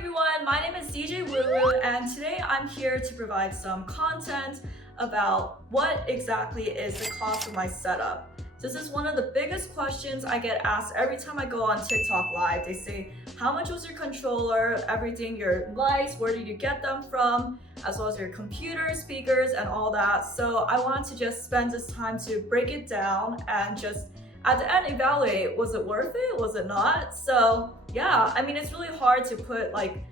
everyone, my name is DJ Woo and today I'm here to provide some content about what exactly is the cost of my setup. This is one of the biggest questions I get asked every time I go on TikTok live. They say, how much was your controller, everything, your lights, where did you get them from, as well as your computer, speakers, and all that. So I wanted to just spend this time to break it down and just at the end evaluate, was it worth it, was it not? So yeah, I mean, it's really hard to put like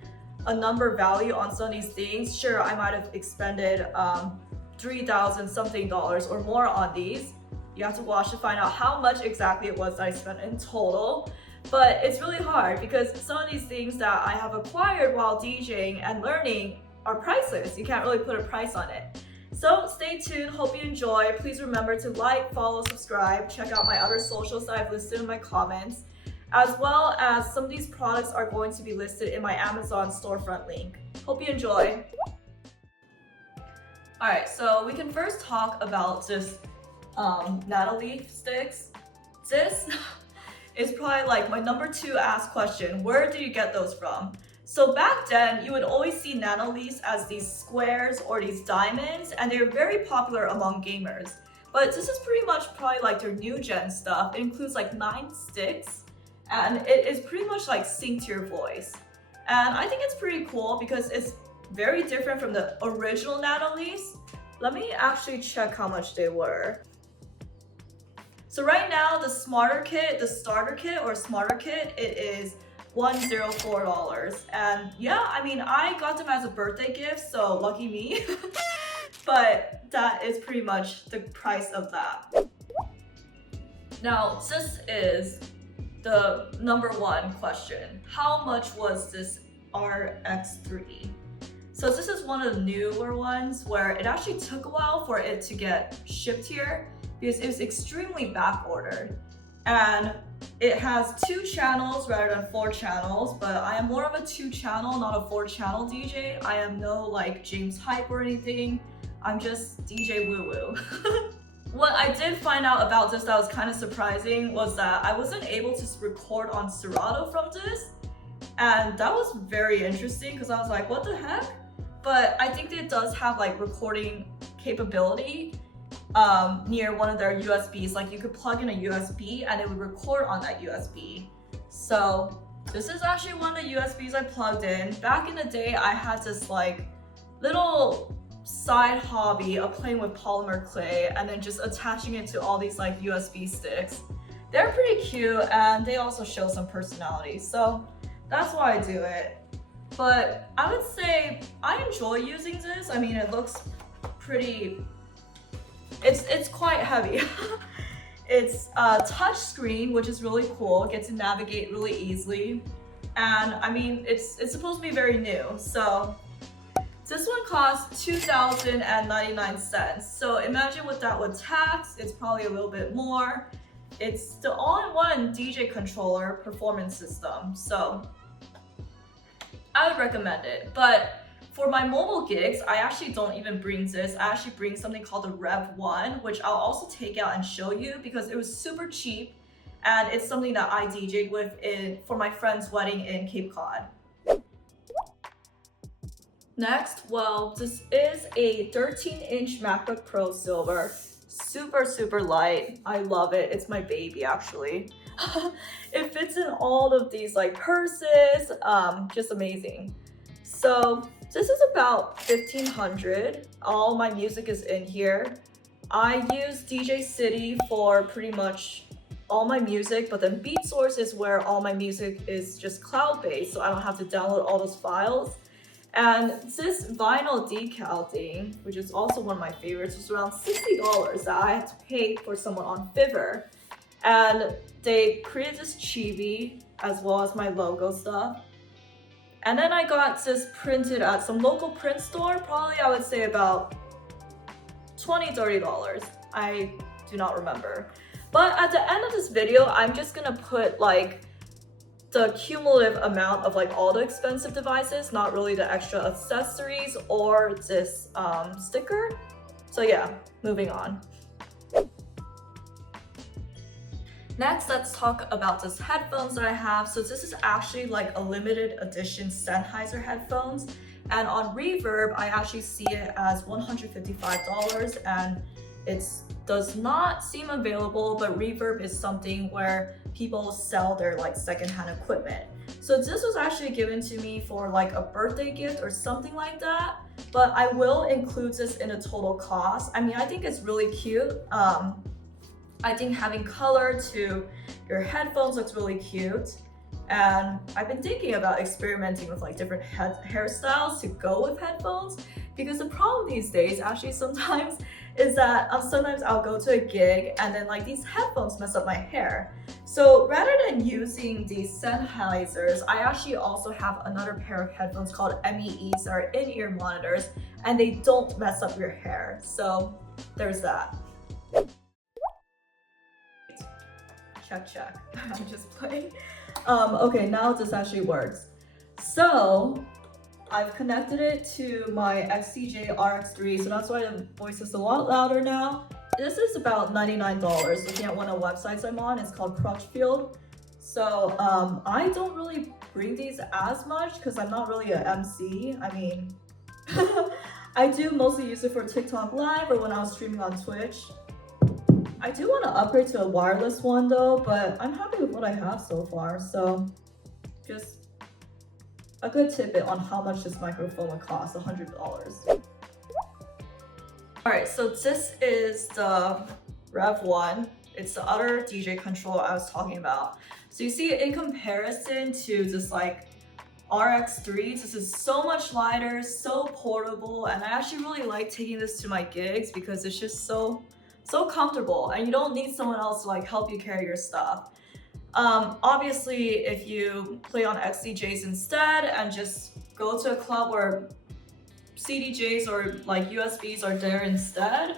a number value on some of these things. Sure, I might have expended $3,000 something or more on these. You have to watch to find out how much exactly it was that I spent in total. But it's really hard because some of these things that I have acquired while DJing and learning are priceless. You can't really put a price on it. So stay tuned, hope you enjoy. Please remember to like, follow, subscribe, check out my other socials that I've listed in my comments, as well as some of these products are going to be listed in my Amazon storefront link. Hope you enjoy. Alright, so we can first talk about this Natalie Sticks. This is probably like my number 2 asked question. Where do you get those from? So back then, you would always see Natalie's as these squares or these diamonds, and they were very popular among gamers. But this is pretty much probably like their new gen stuff. It includes like 9 sticks, and it is pretty much like synced to your voice. And I think it's pretty cool because it's very different from the original Natalie's. Let me actually check how much they were. So right now, the starter kit or smarter kit, it is $104. And yeah, I mean, I got them as a birthday gift, so lucky me. But that is pretty much the price of that. Now, this is the number 1 question. How much was this RX3? So this is one of the newer ones where it actually took a while for it to get shipped here because it was extremely back ordered. And it has 2 channels rather than 4 channels, but I am more of a 2 channel, not a 4 channel DJ. I am no like James Hype or anything. I'm just DJ Woo Woo. What I did find out about this that was kind of surprising was that I wasn't able to record on Serato from this. And that was very interesting because I was like, what the heck? But I think it does have like recording capability near one of their USBs. Like you could plug in a USB and it would record on that USB. So this is actually one of the USBs I plugged in. Back in the day, I had this like little side hobby of playing with polymer clay and then just attaching it to all these like USB sticks. They're pretty cute and they also show some personality. So that's why I do it. But I would say I enjoy using this. I mean, it looks pretty, it's quite heavy. It's a touch screen, which is really cool. Get to navigate really easily. And I mean, it's supposed to be very new. So this one costs $2,099. So imagine what that would tax. It's probably a little bit more. It's the all-in-one DJ controller performance system. So I would recommend it. But for my mobile gigs, I actually don't even bring this. I actually bring something called the Rev 1, which I'll also take out and show you because it was super cheap and it's something that I DJ'd with for my friend's wedding in Cape Cod. Next, well, this is a 13-inch MacBook Pro Silver. Super light. I love it. It's my baby actually. It fits in all of these like purses, just amazing. So this is about $1,500. All my music is in here. I use DJ City for pretty much all my music, but then BeatSource is where all my music is just cloud-based, so I don't have to download all those files. And this vinyl decal thing, which is also one of my favorites, was around $60 that I had to pay for someone on Fiverr. And they created this chibi as well as my logo stuff. And then I got this printed at some local print store, probably I would say about $20, $30. I do not remember. But at the end of this video, I'm just gonna put like the cumulative amount of like all the expensive devices, not really the extra accessories or this sticker. So yeah, moving on. Next, let's talk about this headphones that I have. So this is actually like a limited edition Sennheiser headphones. And on Reverb, I actually see it as $155 and it does not seem available, but Reverb is something where people sell their like secondhand equipment. So this was actually given to me for like a birthday gift or something like that, but I will include this in a total cost. I mean, I think it's really cute. I think having color to your headphones looks really cute. And I've been thinking about experimenting with like different hairstyles to go with headphones, because the problem these days actually sometimes is that sometimes I'll go to a gig and then like these headphones mess up my hair. So rather than using these Sennheisers, I actually also have another pair of headphones called MEEs that are in-ear monitors, and they don't mess up your hair. So there's that. Check. I'm just playing. Okay, now this actually works. So I've connected it to my XCJ RX3, so that's why the voice is a lot louder now. This is about $99. Looking at one of the websites I'm on, it's called Crutchfield. So I don't really bring these as much because I'm not really an MC. I mean, I do mostly use it for TikTok Live or when I was streaming on Twitch. I do want to upgrade to a wireless one though, but I'm happy with what I have so far. So just a good tidbit on how much this microphone would cost, $100. All right, so this is the Rev 1. It's the other DJ controller I was talking about. So you see in comparison to this like RX3, this is so much lighter, so portable, and I actually really like taking this to my gigs because it's just so comfortable and you don't need someone else to like help you carry your stuff. Obviously, if you play on XCJs instead and just go to a club where CDJs or like USBs are there instead,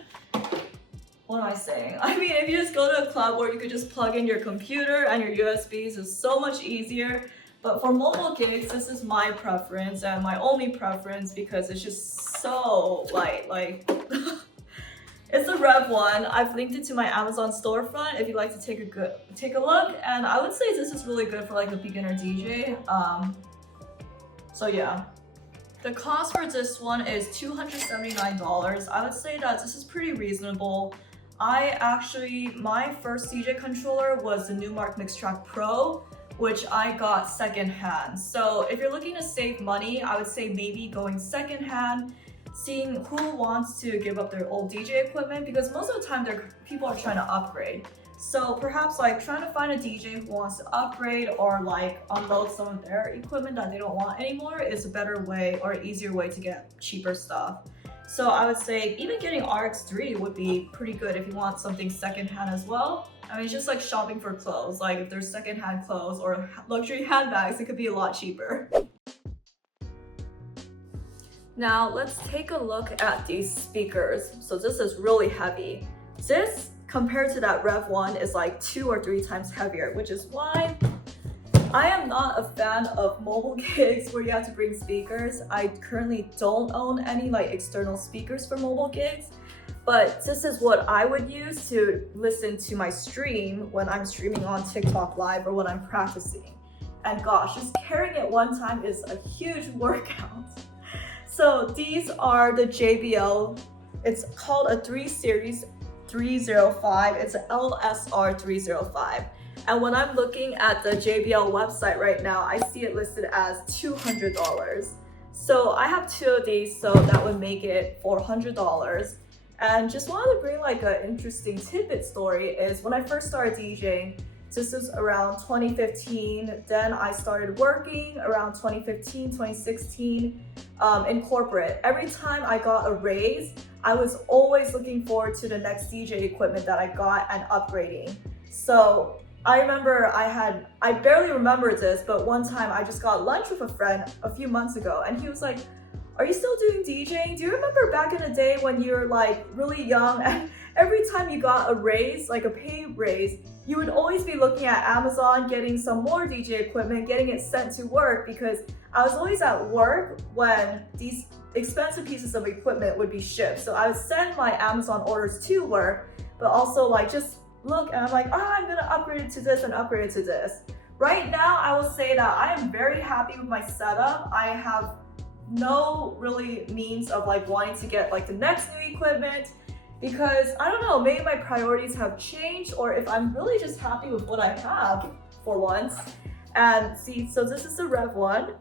what am I saying? I mean, if you just go to a club where you could just plug in your computer and your USBs, is so much easier. But for mobile gigs, this is my preference and my only preference because it's just so light. Like, it's a Rev 1. I've linked it to my Amazon storefront if you'd like to take a look. And I would say this is really good for like a beginner DJ. So yeah. The cost for this one is $279. I would say that this is pretty reasonable. My first DJ controller was the Numark Mixtrack Pro, which I got secondhand. So if you're looking to save money, I would say maybe going secondhand, seeing who wants to give up their old DJ equipment, because most of the time people are trying to upgrade. So perhaps like trying to find a DJ who wants to upgrade or like unload some of their equipment that they don't want anymore is a better way or easier way to get cheaper stuff. So I would say even getting RX3 would be pretty good if you want something secondhand as well. I mean, it's just like shopping for clothes. Like if there's secondhand clothes or luxury handbags, it could be a lot cheaper. Now let's take a look at these speakers. So this is really heavy. This compared to that Rev 1 is like 2 or 3 times heavier, which is why I am not a fan of mobile gigs where you have to bring speakers. I currently don't own any like external speakers for mobile gigs, but this is what I would use to listen to my stream when I'm streaming on TikTok Live or when I'm practicing. And gosh, just carrying it one time is a huge workout. So these are the JBL, it's called a 3 Series 305, it's an LSR 305. And when I'm looking at the JBL website right now, I see it listed as $200. So I have 2 of these, so that would make it $400. And just wanted to bring like an interesting tidbit story is when I first started DJing, this was around 2015. Then I started working around 2015, 2016 in corporate. Every time I got a raise, I was always looking forward to the next DJ equipment that I got and upgrading. So I remember I barely remember this, but one time I just got lunch with a friend a few months ago and he was like, "Are you still doing DJing? Do you remember back in the day when you were like really young and every time you got a raise, like a pay raise, you would always be looking at Amazon, getting some more DJ equipment, getting it sent to work?" Because I was always at work when these expensive pieces of equipment would be shipped. So I would send my Amazon orders to work, but also like just look and I'm like, I'm gonna upgrade it to this and upgrade it to this. Right now, I will say that I am very happy with my setup. I have no really means of like wanting to get like the next new equipment because I don't know, maybe my priorities have changed or if I'm really just happy with what I have for once. And see, so this is the Rev 1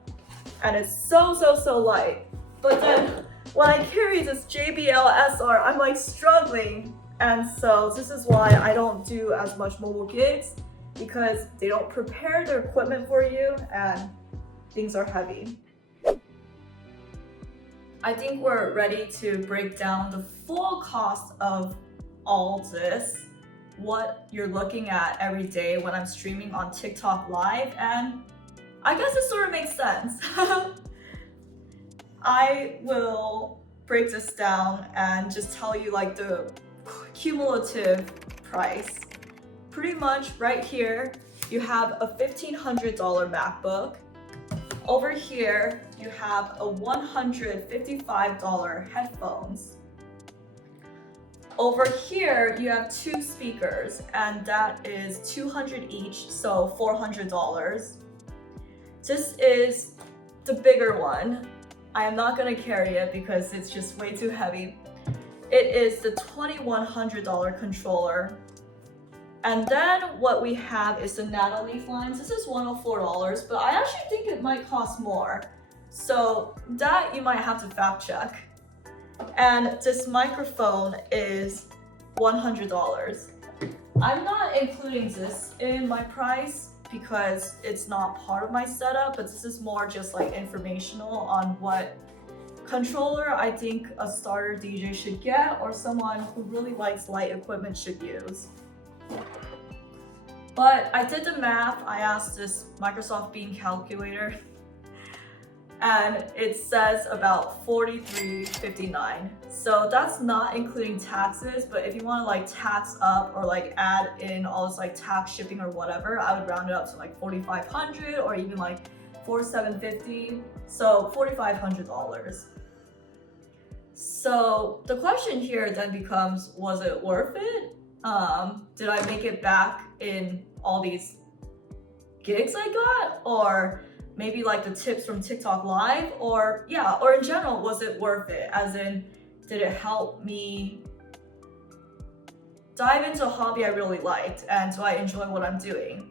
and it's so light. But then when I carry this JBL SR, I'm like struggling. And so this is why I don't do as much mobile gigs because they don't prepare their equipment for you and things are heavy. I think we're ready to break down the full cost of all this, what you're looking at every day when I'm streaming on TikTok Live, and I guess it sort of makes sense. I will break this down and just tell you like the cumulative price. Pretty much right here, you have a $1,500 MacBook. Over here, you have a $155 headphones. Over here, you have 2 speakers, and that is $200 each, so $400. This is the bigger one. I am not gonna carry it because it's just way too heavy. It is the $2,100 controller. And then what we have is the Natalie lines. This is $104, but I actually think it might cost more. So that you might have to fact check. And this microphone is $100. I'm not including this in my price because it's not part of my setup, but this is more just like informational on what controller I think a starter DJ should get or someone who really likes light equipment should use. But I did the math, I asked this Microsoft Beam calculator, and it says about $43.59. So that's not including taxes, but if you want to like tax up or like add in all this like tax shipping or whatever, I would round it up to like $4,500 or even like $4,750. So $4,500. So the question here then becomes, was it worth it? Did I make it back in all these gigs I got? Or maybe like the tips from TikTok Live? Or yeah, or in general, was it worth it? As in, did it help me dive into a hobby I really liked? And do I enjoy what I'm doing?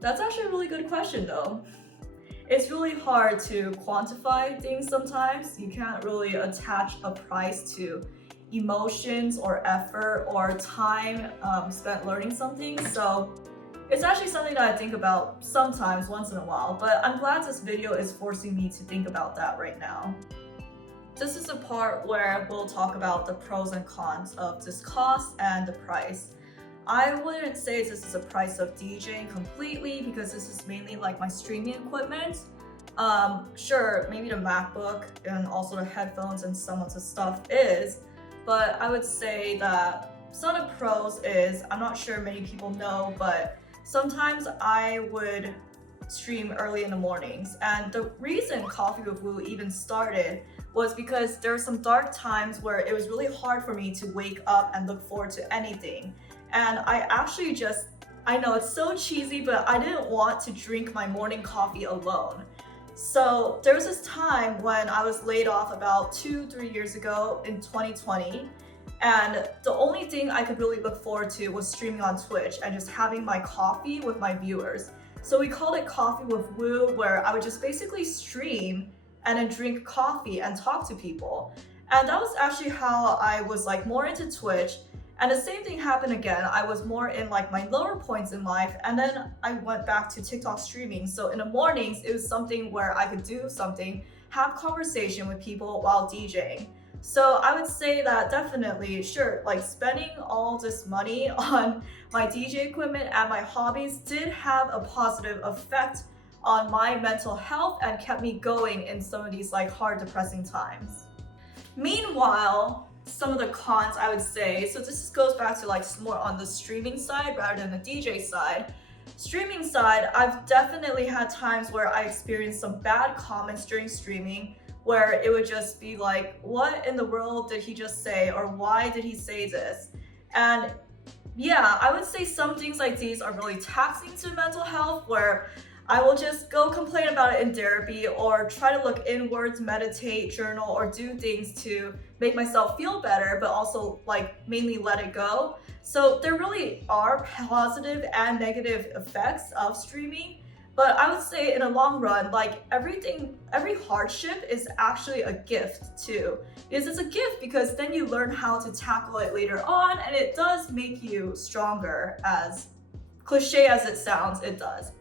That's actually a really good question though. It's really hard to quantify things sometimes. You can't really attach a price to emotions or effort or time spent learning something. So it's actually something that I think about sometimes, once in a while, but I'm glad this video is forcing me to think about that right now. This is the part where we'll talk about the pros and cons of this cost and the price. I wouldn't say this is a price of DJing completely because this is mainly like my streaming equipment. Sure, maybe the MacBook and also the headphones and some of the stuff is, but I would say that some of the pros is, I'm not sure many people know, but sometimes I would stream early in the mornings. And the reason Coffee with Woo even started was because there were some dark times where it was really hard for me to wake up and look forward to anything. And I actually just, I know it's so cheesy, but I didn't want to drink my morning coffee alone. So there was this time when I was laid off about 2-3 years ago in 2020. And the only thing I could really look forward to was streaming on Twitch and just having my coffee with my viewers. So we called it Coffee with Woo, where I would just basically stream and then drink coffee and talk to people. And that was actually how I was like more into Twitch. And the same thing happened again. I was more in like my lower points in life, and then I went back to TikTok streaming. So in the mornings, it was something where I could do something, have conversation with people while DJing. So I would say that definitely, sure, like spending all this money on my DJ equipment and my hobbies did have a positive effect on my mental health and kept me going in some of these like hard, depressing times. Meanwhile, some of the cons I would say, so this goes back to like more on the streaming side rather than the DJ side. Streaming side, I've definitely had times where I experienced some bad comments during streaming where it would just be like, what in the world did he just say? Or why did he say this? And Yeah, I would say some things like these are really taxing to mental health, where I will just go complain about it in therapy or try to look inwards, meditate, journal, or do things to make myself feel better, but also like mainly let it go. So there really are positive and negative effects of streaming. But I would say in a long run, like every hardship is actually a gift too. Because it's a gift because then you learn how to tackle it later on, and it does make you stronger, as cliche as it sounds, it does.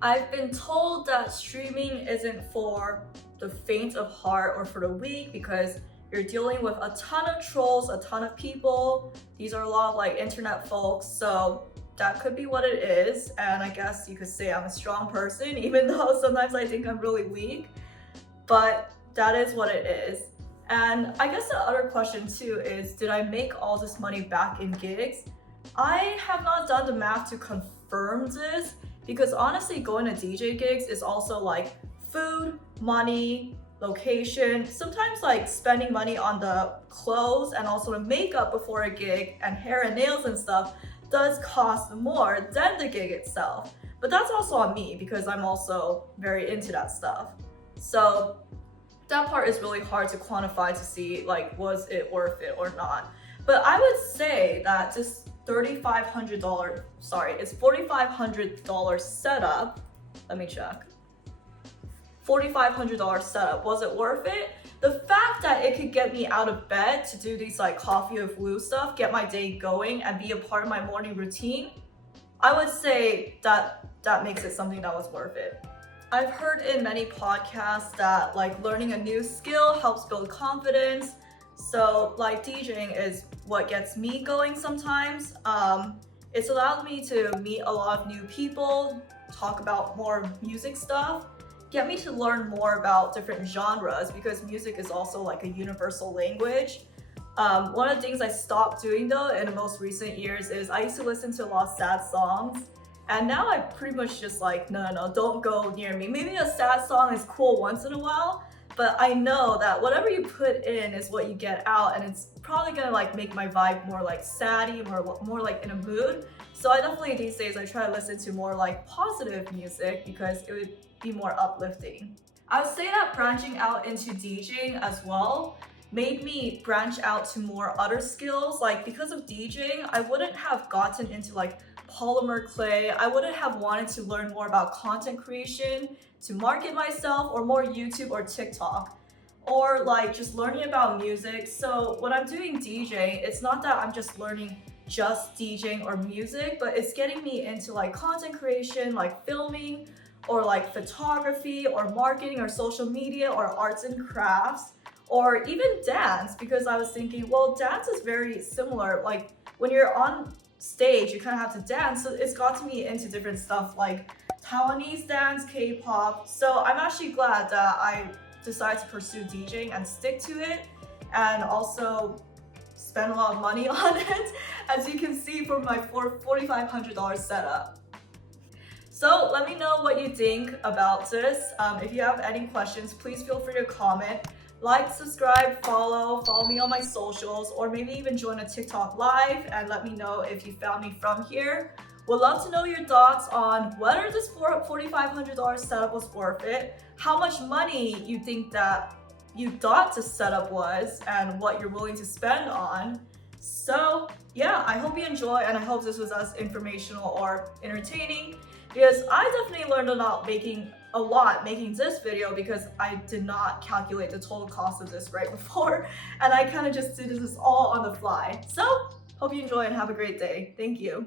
I've been told that streaming isn't for the faint of heart or for the weak because you're dealing with a ton of trolls, a ton of people. These are a lot of like internet folks, so that could be what it is. And I guess you could say I'm a strong person, even though sometimes I think I'm really weak, but that is what it is. And I guess the other question too is, did I make all this money back in gigs? I have not done the math to confirm this, because honestly, going to DJ gigs is also like food, money, location, sometimes like spending money on the clothes and also the makeup before a gig and hair and nails and stuff does cost more than the gig itself. But that's also on me because I'm also very into that stuff. So that part is really hard to quantify to see like, was it worth it or not. But I would say that this $3,500, sorry, it's $4,500 setup. Let me check. $4,500 setup, was it worth it? The fact that it could get me out of bed to do these like coffee with Lou stuff, get my day going and be a part of my morning routine, I would say that that makes it something that was worth it. I've heard in many podcasts that like learning a new skill helps build confidence. So like DJing is what gets me going sometimes. It's allowed me to meet a lot of new people, talk about more music stuff, get me to learn more about different genres because music is also like a universal language. One of the things I stopped doing though in the most recent years is I used to listen to a lot of sad songs, and now I pretty much just like, no, don't go near me. Maybe a sad song is cool once in a while, but I know that whatever you put in is what you get out, and it's probably gonna like make my vibe more like saddy, more like in a mood. So I definitely these days I try to listen to more like positive music because it would be more uplifting. I would say that branching out into DJing as well made me branch out to more other skills. Like because of DJing, I wouldn't have gotten into like polymer clay. I wouldn't have wanted to learn more about content creation to market myself, or more YouTube or TikTok, or like just learning about music. So when I'm doing DJing, it's not that I'm just learning just DJing or music, but it's getting me into like content creation, like filming, or like photography or marketing or social media or arts and crafts, or even dance, because I was thinking, well, dance is very similar. Like when you're on stage, you kind of have to dance. So it's got me into different stuff like Taiwanese dance, K-pop. So I'm actually glad that I decided to pursue DJing and stick to it, and also spend a lot of money on it, as you can see from my $4,500 setup. So let me know what you think about this. If you have any questions, please feel free to comment. Like, subscribe, follow me on my socials, or maybe even join a TikTok live and let me know if you found me from here. Would love to know your thoughts on whether this $4,500 setup was worth it, how much money you think that you thought the setup was, and what you're willing to spend on. So yeah, I hope you enjoy, and I hope this was as informational or entertaining, because I definitely learned a lot making this video, because I did not calculate the total cost of this right before, and I kind of just did this all on the fly. So hope you enjoy and have a great day. Thank you.